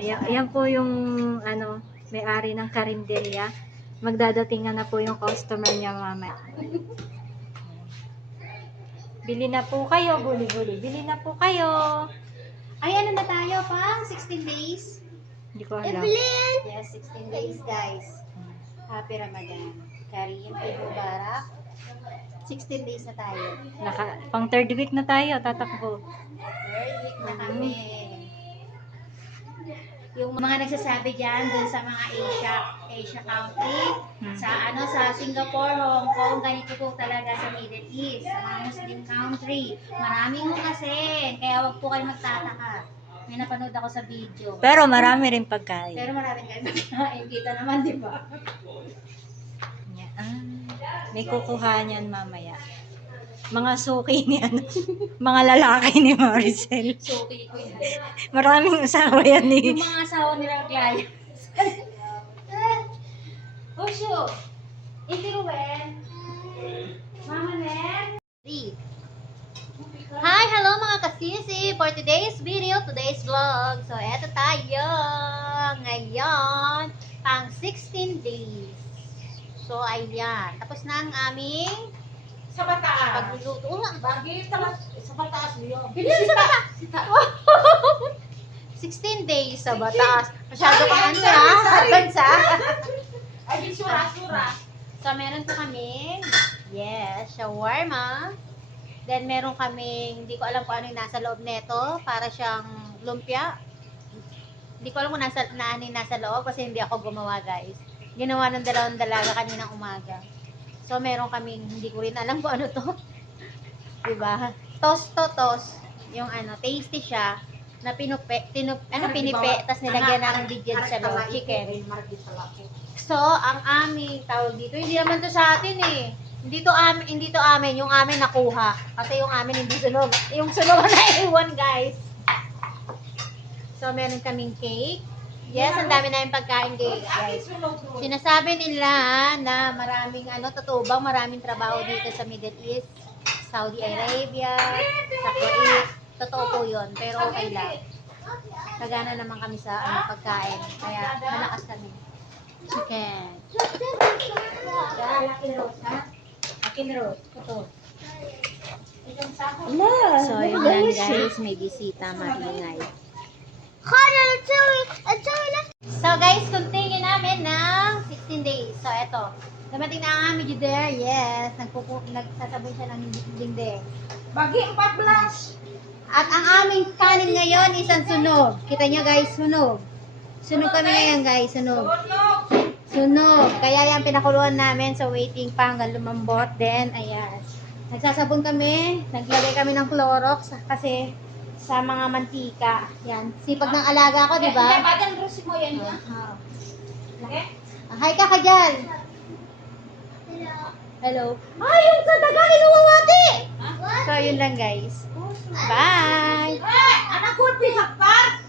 Ayan, ayan po yung ano, may-ari ng karinderya. Magdadating na po yung customer niya mama. Bili na po kayo, buli-buli. Bili na po kayo. Ay, ano na tayo pang 16 days? Hindi ko alam. Yes, 16 days guys. Happy Ramadan. Karim, Mubarak. 16 days na tayo. Naka, pang third week na tayo, tatakbo. Third week na kami. Yung mga nagsasabi dyan dun sa mga Asia Asia country, Hmm. sa ano sa Singapore, Hong Kong, ganito po talaga sa Middle East, sa mga Muslim country. Maraming mo kasi, kaya wag po kayo magtataka. May napanood ako sa video. Pero marami rin pagkain. Pero marami kayo magkain. Kita naman, di ba? Yan. May kukuha niyan mamaya. Mga suki ni ano, mga lalaki ni Maricel. Okay ko yan. Maraming asawa yan ni. Yung mga asawa nila clients. Osho! Iti Ruben! Mama Nen! Hi! Hello mga kasisi! For today's video, today's vlog. So, eto tayo. Ngayon, pang 16 days. So, ayan. Tapos na ang aming Sa bataas. pagluluto. Oo nga, Bakit? Sa bataas niyo. Bilisan sa bata! 16 days sa Batas. Masyado I'm ano ha? Advance ha? Ay, di sura, sura. So, meron po kami, yes, shawarma. Then, meron kami, hindi ko alam kung ano yung nasa loob nito. Para siyang lumpia. Hindi ko alam kung nasa, na ano yung nasa loob kasi hindi ako gumawa, guys. Ginawa ng dalawang dalaga kaninang umaga. So, meron kaming, hindi ko rin alam kung ano to. diba? Toast to toast. Yung ano, tasty siya. Na pinupe, tinup, ano, pinipe, tas nilagyan ng digit sa loob, chicken. So, ang aming tawag dito, hindi naman to sa atin eh. Hindi to amin, hindi to amin, yung amin nakuha. Kasi yung amin hindi sunog. Yung sunog na iwan, guys. So, meron kaming cake. Yes, ang dami namin pagkain, guys. Sinasabi nila na maraming ano, totoo bang maraming trabaho dito sa Middle East, Saudi Arabia, sa Kuwait. Totoo po yun, pero okay lang. Kagana naman kami sa ano, pagkain. Kaya malakas kami. Chicken. Akin rose, ha? Akin rose. Ito. So, yun lang guys. May bisita maringay. So, guys, continue namin ng 16 eto. Dumating na ang aming juder. Yes. Nagpupu nagsasabay siya ng dingding. Bagi, empat belas. At ang aming kanin ngayon is ang sunog. Kita nyo guys, sunog. Sunog kami ngayon guys, sunog. Sunog. Kaya yan pinakuluan namin. So waiting pa hanggang lumambot. Then, ayan. Nagsasabon kami. Naglagay kami ng Clorox kasi sa mga mantika. Yan. Sipag ng alaga ko, di ba? Badan rosy mo yan? Ah. Okay? Hi ka ka dyan. Hello. Ay, yung sa daga, inuwawati! So, yun lang guys. Bye! Eh, anak ko, pisakpar.